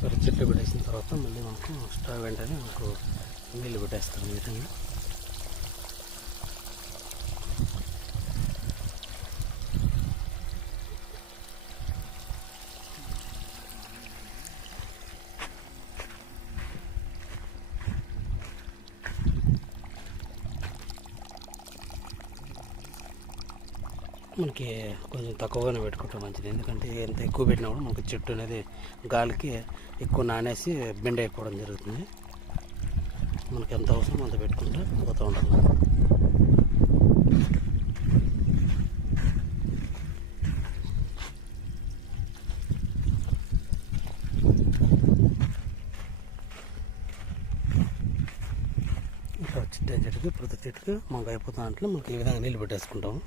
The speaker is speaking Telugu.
సరే చెట్లు పెట్టేసిన తర్వాత మళ్ళీ మనకు స్టవ్ వెంటనే మనకు నీళ్ళు పెట్టేస్తాం ఈ విధంగా. మనకి కొంచెం తక్కువగానే పెట్టుకుంటాం మంచిది, ఎందుకంటే ఎంత ఎక్కువ పెట్టినా కూడా మనకి చెట్టు అనేది గాలికి ఎక్కువ నానేసి బెండ్ అయిపోవడం జరుగుతుంది. మనకి ఎంత అవసరం అంత పెట్టుకుంటే పోతూ ఉంటుంది. ఇట్లా చిట్టే చెట్టుకి ప్రతి చెట్టుకి మాకు అయిపోతున్నట్లు మనకి ఈ విధంగా నీళ్ళు పెట్టేసుకుంటాము.